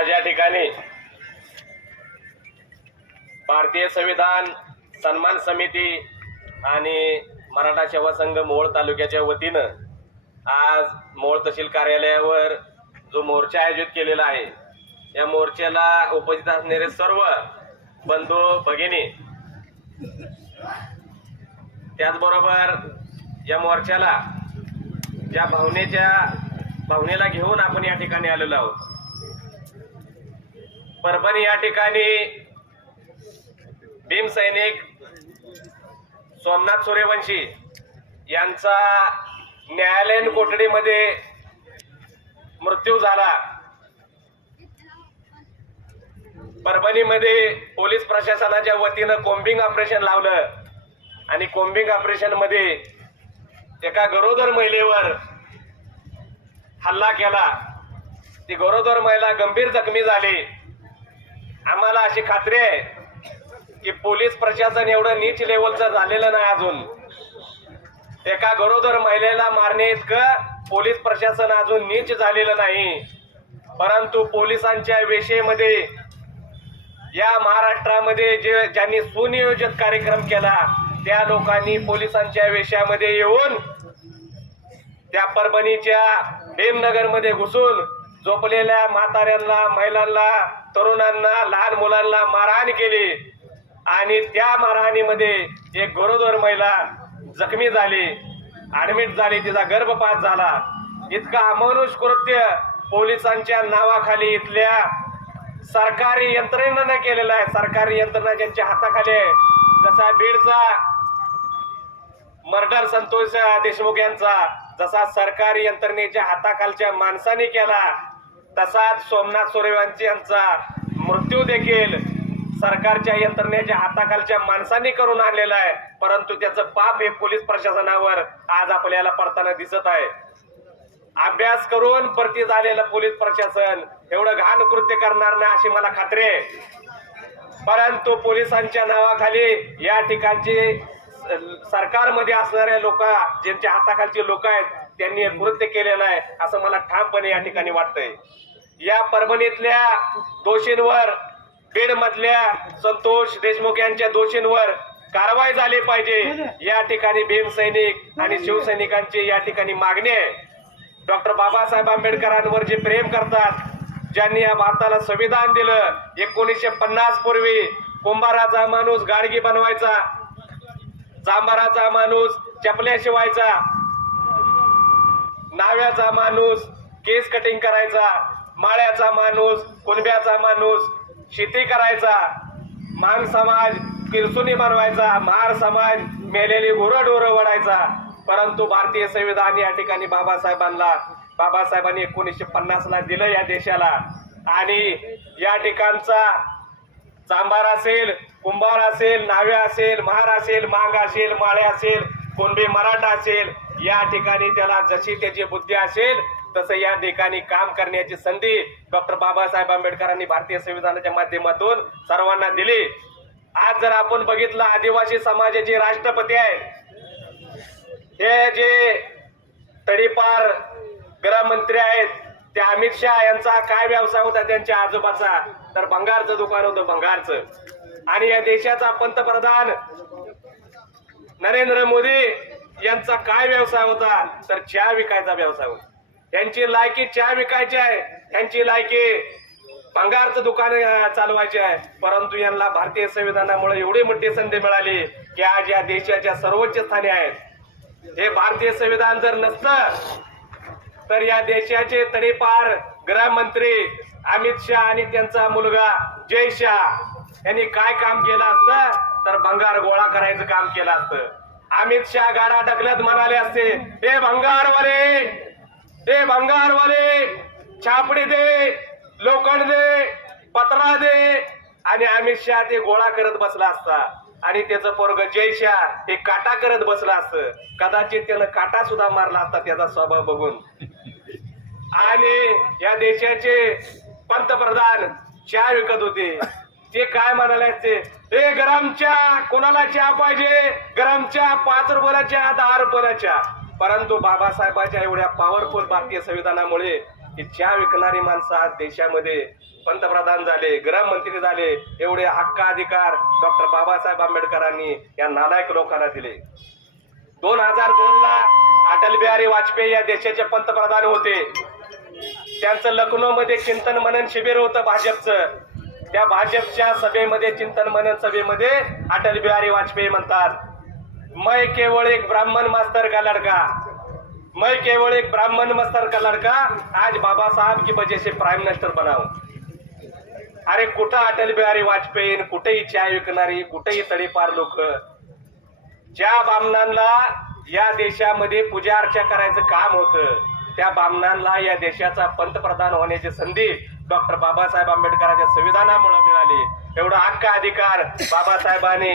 आज या ठिकाणी भारतीय संविधान सन्मान समिती आणि मराठा सेवा संघ मोहोळ तालुक्याच्या वतीनं आज मोहोळ तहसील कार्यालयावर जो मोर्चा आयोजित केलेला आहे या मोर्चाला उपस्थित असणारे सर्व बंधू भगिनी त्याचबरोबर या मोर्चाला ज्या भावनेच्या भावनेला घेऊन आपण या ठिकाणी आलेलो आहोत. परभणी या ठिकाणी भीम सैनिक सोमनाथ सूर्यवंशी यांचा न्यायालयीन कोठडीमध्ये मृत्यू झाला. परभणीमध्ये पोलीस प्रशासनाच्या वतीनं कोम्बिंग ऑपरेशन लावलं आणि कोम्बिंग ऑपरेशनमध्ये एका गरोदर महिलेवर हल्ला केला. ती गरोदर महिला गंभीर जखमी झाली. आम्हाला अशी खात्री आहे की पोलीस प्रशासन एवढं नीच लेवलचं झालेलं नाही अजून. एका गरोदर महिलेला मारणे इतकं पोलीस प्रशासन अजून नीच झालेलं नाही. परंतु पोलिसांच्या वेशेमध्ये या महाराष्ट्रामध्ये जे ज्यांनी सुनियोजित कार्यक्रम केला त्या लोकांनी पोलिसांच्या वेशामध्ये येऊन त्या परभणीच्या भीमनगरमध्ये घुसून झोपलेल्या म्हाताऱ्यांना महिलांना तरुणांना लहान मुलांना मारहाण केली. आणि त्या मारहाणीमध्ये एक गरोदर महिला जखमी झाली. ॲडमिट झाली तिचा गर्भपात झाला. इतका अमानुष कृत्य पोलिसांच्या नावाखाली इथल्या सरकारी यंत्रणेनं केलेलं आहे. सरकारी यंत्रणा ज्यांच्या हाताखाली आहे. जसा बीडचा मर्डर संतोष देशमुख यांचा जसा सरकारी यंत्रणेच्या हाताखालच्या माणसाने केला तसाच सोमनाथ सुरेवांची यांचा मृत्यू देखील सरकारच्या यंत्रणेच्या हाताखालच्या माणसांनी करून आणलेला आहे. परंतु त्याचं पाप हे पोलीस प्रशासनावर आज आपल्याला पडताना दिसत आहे. अभ्यास करून परती झालेलं पोलीस प्रशासन एवढं घाण कृत्य करणार नाही अशी मला खात्री आहे. परंतु पोलिसांच्या नावाखाली या ठिकाणचे सरकारमध्ये असणारे लोक ज्यांच्या हाताखालचे लोक आहेत त्यांनी कृत्य केलेलं आहे असं मला ठामपणे या ठिकाणी वाटतंय. या परभणीतल्या दोषींवर बीड मधल्या संतोष देशमुख यांच्या दोषींवर कारवाई झाली पाहिजे. या ठिकाणी भीम सैनिक आणि शिवसैनिकांची या ठिकाणी मागणी आहे. डॉक्टर बाबासाहेब आंबेडकरांवर जे प्रेम करतात ज्यांनी या भारताला संविधान दिलं एकोणीसशे पन्नास पूर्वी कुंभाराचा माणूस गाडगी बनवायचा जांभाराचा माणूस चपल्या शिवायचा नाव्याचा माणूस केस कटिंग करायचा माळ्याचा माणूस कुणब्याचा माणूस शेती करायचा मांग समाज किरसुनी बनवायचा महार समाज मेलेली गुरंढोरं वडायचा परंतु भारतीय संविधान या ठिकाणी बाबासाहेबांना बाबासाहेबांनी एकोणीसशे पन्नास ला दिलं या देशाला. आणि या ठिकाणचा चांभार असेल कुंभार असेल नावे असेल महार असेल मांग असेल माळे असेल कुणबी मराठा असेल या ठिकाणी त्याला जशी त्याची बुद्धी असेल तसं या ठिकाणी काम करण्याची संधी डॉक्टर बाबासाहेब आंबेडकरांनी भारतीय संविधानाच्या माध्यमातून सर्वांना दिली. आज जर आपण बघितलं आदिवासी समाजाचे राष्ट्रपती आहे हे जे तडीपार गृहमंत्री आहेत ते अमित शहा यांचा काय व्यवसाय होता त्यांच्या आजोबाचा? तर भंगारचं दुकान होतं भंगारचं. आणि या देशाचा पंतप्रधान नरेंद्र मोदी यांचा काय व्यवसाय होता? तर चहा विकायचा व्यवसाय होता. यांची लायकी चहा विकायची आहे. यांची लायकी भंगारचं दुकान चालवायचे आहे. परंतु यांना भारतीय संविधानामुळे एवढी मोठी संधी मिळाली की आज या देशाच्या सर्वोच्च स्थानी आहेत. हे भारतीय संविधान जर नसतं तर या देशाचे तडीपार गृहमंत्री अमित शहा आणि त्यांचा मुलगा जय शहा यांनी काय काम केलं असतं? तर भंगार गोळा करायचं काम केलं असतं. अमित शहा गाडा ढकलत म्हणाले असते. हे भंगारवाले हे भंगारवाले छापडी दे लोखंड दे पत्रा दे. आणि अमित शहा ते गोळा करत बसला असता. आणि त्याचं पोरग जयशा हे काटा करत बसला असतं. कदाचित त्यानं काटा सुद्धा मारला असता त्याचा स्वभाव बघून. आणि या देशाचे पंतप्रधान चहा विकत होते. ते काय म्हणाले असते? ए गरमच्या कोणाला चहा पाहिजे? गरमच्या पाच रुपयाच्या दहा रुपयाच्या परंतु बाबासाहेबांच्या एवढ्या पॉवरफुल भारतीय संविधानामुळे की चहा विकणारी माणसं आज देशामध्ये पंतप्रधान झाले गृहमंत्री झाले एवढे हक्क अधिकार डॉक्टर बाबासाहेब आंबेडकरांनी या नालायक लोकांना दिले. दोन हजार दोन ला अटल बिहारी वाजपेयी या देशाचे पंतप्रधान होते. त्यांचं लखनौ मध्ये चिंतन मनन शिबिर होतं भाजपचं. त्या भाजपच्या सभेमध्ये चिंतन मनन सभेमध्ये अटल बिहारी वाजपेयी म्हणतात मै केवळ एक ब्राह्मण मास्तर का लड़का? मैं केवळ एक ब्राह्मण मास्तर का लड़का? आज बाबा साहब की वजह से प्राइम मिनिस्टर बनाऊ अरे कुठं अटल बिहारी वाजपेयी आणि कुठेही चहा विकणारी कुठेही तडीपार लोक? ज्या बामणांना या देशामध्ये पूजा अर्चा करायचं काम होतं त्या बामणांना या देशाचा पंतप्रधान होण्याची संधी डॉक्टर बाबासाहेब आंबेडकरांच्या संविधानामुळे मिळाली. एवढा हक्क अधिकार बाबासाहेबांनी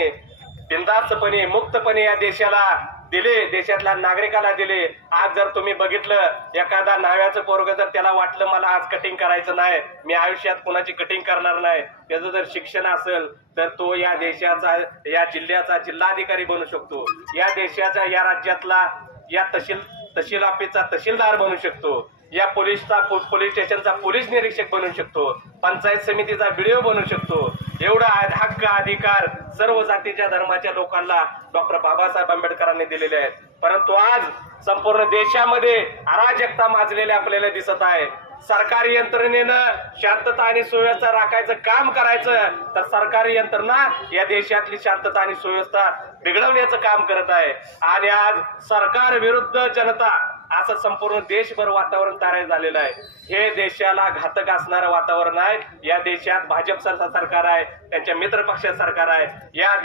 बिंदास्तपणे मुक्तपणे या देशाला दिले देशातल्या नागरिकाला दिले. आज जर तुम्ही बघितलं एखादा नाव्याचं पोरग जर त्याला वाटलं मला आज कटिंग करायचं नाही मी आयुष्यात कोणाची कटिंग करणार नाही त्याचं जर शिक्षण असेल तर तो या देशाचा या जिल्ह्याचा जिल्हाधिकारी बनू शकतो. या देशाचा या राज्यातला या तहसील तहसील ऑफिसचा तहसीलदार बनू शकतो. या पोलीसचा पोलीस स्टेशनचा पोलीस निरीक्षक बनू शकतो पंचायत समितीचा व्हिडिओ बनू शकतो. एवढा हक्क अधिकार सर्व जातीच्या धर्माच्या लोकांना डॉक्टर बाबासाहेब आंबेडकरांनी दिलेले आहेत. परंतु आज संपूर्ण देशामध्ये अराजकता माजलेली आपल्याला दिसत आहे. सरकारी यंत्रणेनं शांतता आणि सुव्यवस्था राखायचं काम करायचं तर सरकारी यंत्रणा या देशातली शांतता आणि सुव्यवस्था बिघडवण्याचं काम करत आहे. आणि आज सरकार विरुद्ध जनता असं संपूर्ण देशभर वातावरण तयार झालेलं आहे. हे देशाला घातक असणारं वातावरण आहे. या देशात भाजप सरकार आहे त्यांच्या मित्र सरकार आहे. या